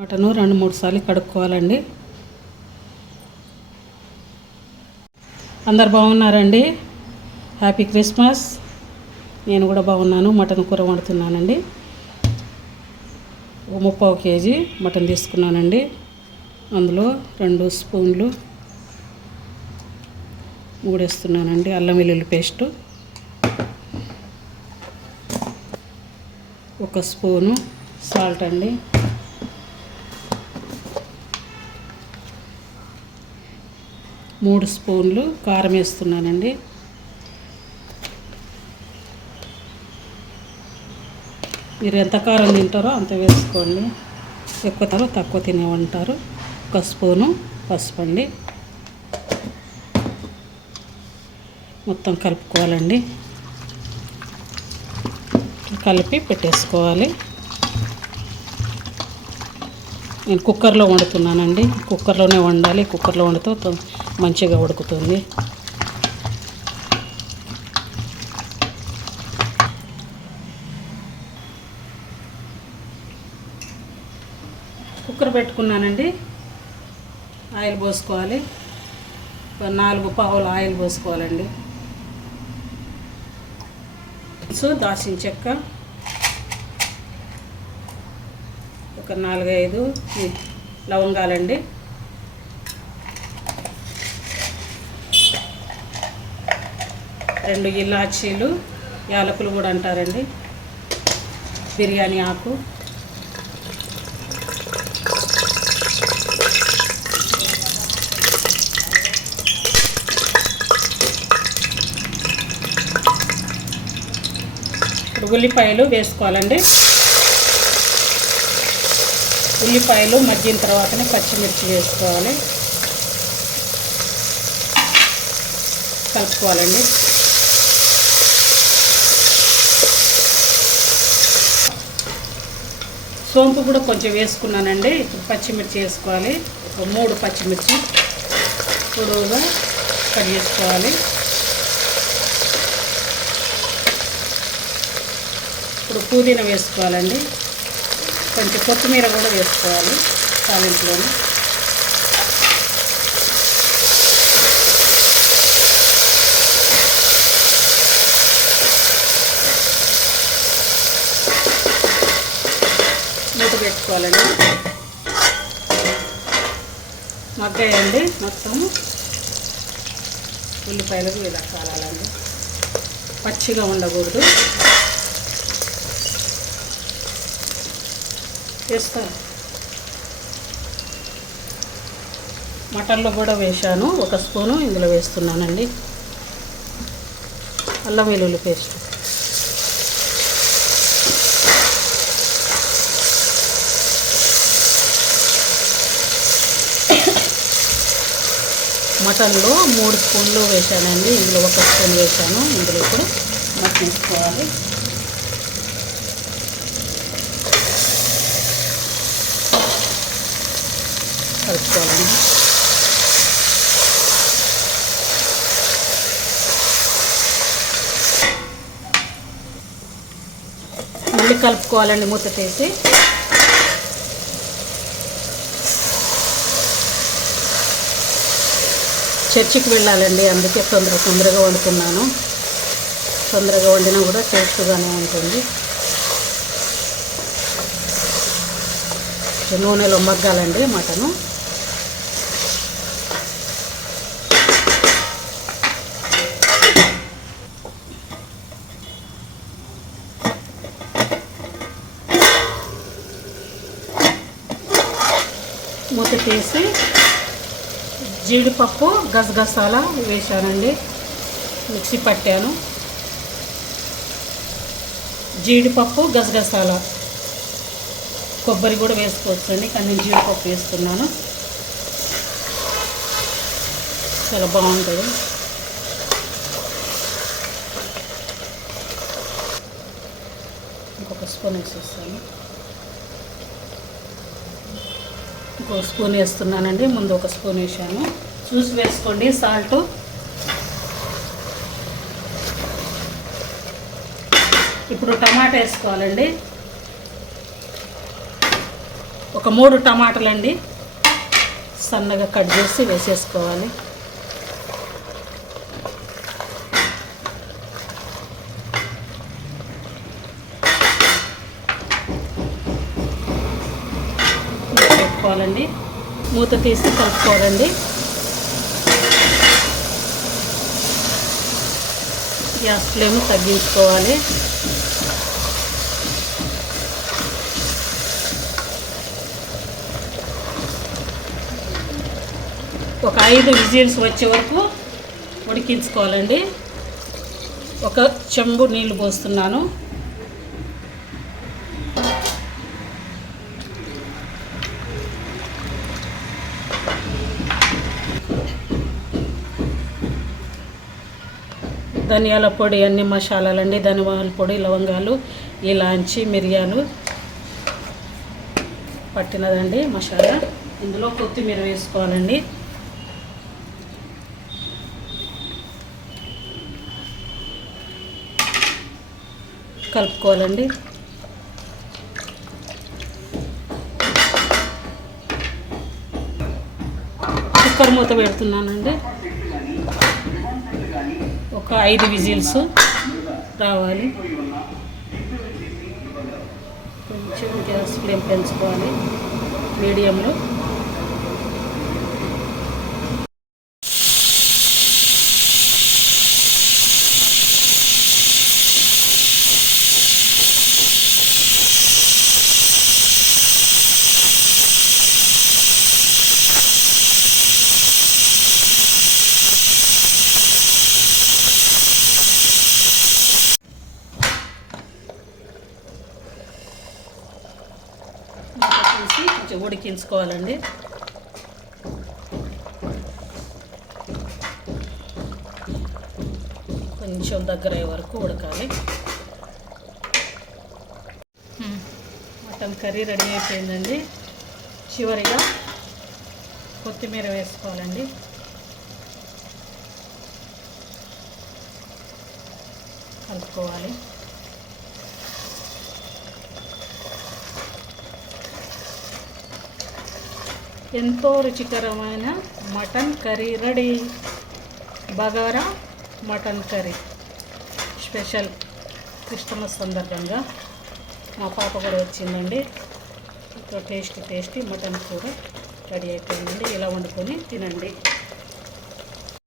Mutton 2-3 సార్లు కడుక్కోవాలండి. అందరు బాగున్నారండి? Happy Christmas. నేను కూడా బాగున్నాను. మటన్ కూర వండుతున్నానండి. 3/4 కేజీ మటన్ తీసుకున్నానండి. అందులో 2 స్పూన్లు వేస్తున్నానండి అల్లం వెల్లుల్లి పేస్టు, 1 స్పూను సాల్ట్ అండి, 3 స్పూన్లు కారం వేస్తున్నానండి. మీరు ఎంత కారం తింటారో అంత వేసుకోండి. ఎక్కువ తక్కువ తినేవంటారు. 1 స్పూను పసుపు అండి. మొత్తం కలుపుకోవాలండి. కలిపి పెట్టేసుకోవాలి. నేను కుక్కర్లో వండుతున్నానండి. కుక్కర్లోనే వండాలి. కుక్కర్లో వండితే మంచిగా ఉడుకుతుంది. కుక్కర్ పెట్టుకున్నానండి. ఆయిల్ పోసుకోవాలి. 4 పావులు ఆయిల్ పోసుకోవాలండి. దాల్చిన చెక్క, ఒక 4-5 లవంగాలండి, 2 ఇలాచీలు, యాలకులు కూడా అంటారండి, బిర్యానీ ఆకు, ఉల్లిపాయలు వేసుకోవాలండి. ఉల్లిపాయలు మగ్గిన తర్వాతనే పచ్చిమిర్చి వేసుకోవాలి. కలుపుకోవాలండి. సోంపు కూడా కొంచెం వేసుకున్నానండి. ఇప్పుడు పచ్చిమిర్చి వేసుకోవాలి. ఒక 3 పచ్చిమిర్చి పొడవుగా కట్ చేసుకోవాలి. ఇప్పుడు పుదీనా వేసుకోవాలండి. కొంచెం కొత్తిమీర కూడా వేసుకోవాలి తాలింపులోనే. మూత పెట్టుకోవాలండి. మగ్గాయండి మొత్తము. ఉల్లిపాయలకు ఇలా కాలాలండి. పచ్చిగా ఉండకూడదు. వేస్తాను. మటన్లో కూడా వేసాను. 1 స్పూను ఇందులో వేస్తున్నానండి. అల్లం వెల్లుల్లి పేస్ట్, మటన్లో 3 స్పూన్లు వేసానండి. ఇందులో 1 స్పూన్ వేసాను. ఇందులో ఇప్పుడు మగ్గించుకోవాలి. కలుపుకోవాలండి. మళ్ళీ కలుపుకోవాలండి మూత తీసి. చర్చికి వెళ్ళాలండి, అందుకే తొందరగా వండుతున్నాను. తొందరగా వండినా కూడా టేస్ట్గానే ఉంటుంది. నూనెలో మగ్గాలండి మటను. మూత తీసి జీడిపప్పు గసగసాల వేసానండి. మిక్సీ పట్టాను. జీడిపప్పు గసగసాల, కొబ్బరి కూడా వేసుకోవచ్చండి, కానీ నేను జీడిపప్పు వేస్తున్నాను. చాలా బాగుంటుంది. ఇంకొక స్పూన్ వేసేస్తాను. ఇంకొక స్పూన్ వేస్తున్నానండి. ముందు 1 స్పూన్ వేసాను. చూసి వేసుకోండి సాల్ట్. ఇప్పుడు టమాటా వేసుకోవాలండి. ఒక 3 టమాటాలు అండి సన్నగా కట్ చేసి వేసేసుకోవాలి. పెట్టుకోవాలండి. మూత తీసి కలుపుకోవాలండి. గ్యాస్ ఫ్లేమ్ తగ్గించుకోవాలి. ఒక 5 విజిల్స్ వచ్చే వరకు ఉడికించుకోవాలండి. ఒక చెంబు నీళ్లు పోస్తున్నాను. ధనియాల పొడి, అన్ని మసాలాలండి. ధనియాల పొడి, లవంగాలు, ఇలాంచి, మిరియాలు పట్టినదండి మసాలా. ఇందులో కొత్తిమీర వేసుకోవాలండి. కలుపుకోవాలండి. కుక్కర్ మూత పెడుతున్నానండి. ఒక 5 విజిల్స్ రావాలి. కొంచెం గ్యాస్ ఫ్లేమ్ పెంచుకోవాలి మీడియంలో. కొంచెం ఉడికించుకోవాలండి. కొంచెం దగ్గర అయ్యే వరకు ఉడకాలి. మటన్ కర్రీ రెడీ అయిపోయిందండి. చివరిగా కొత్తిమీర వేసుకోవాలండి. కలుపుకోవాలి. ఎంతో రుచికరమైన mutton curry ready. Bagara mutton curry special Christmas సందర్భంగా మా పాప కూడా వచ్చిందండి. టేస్టీ మటన్ కూడా రెడీ అయిపోయిందండి. ఇలా వండుకొని తినండి.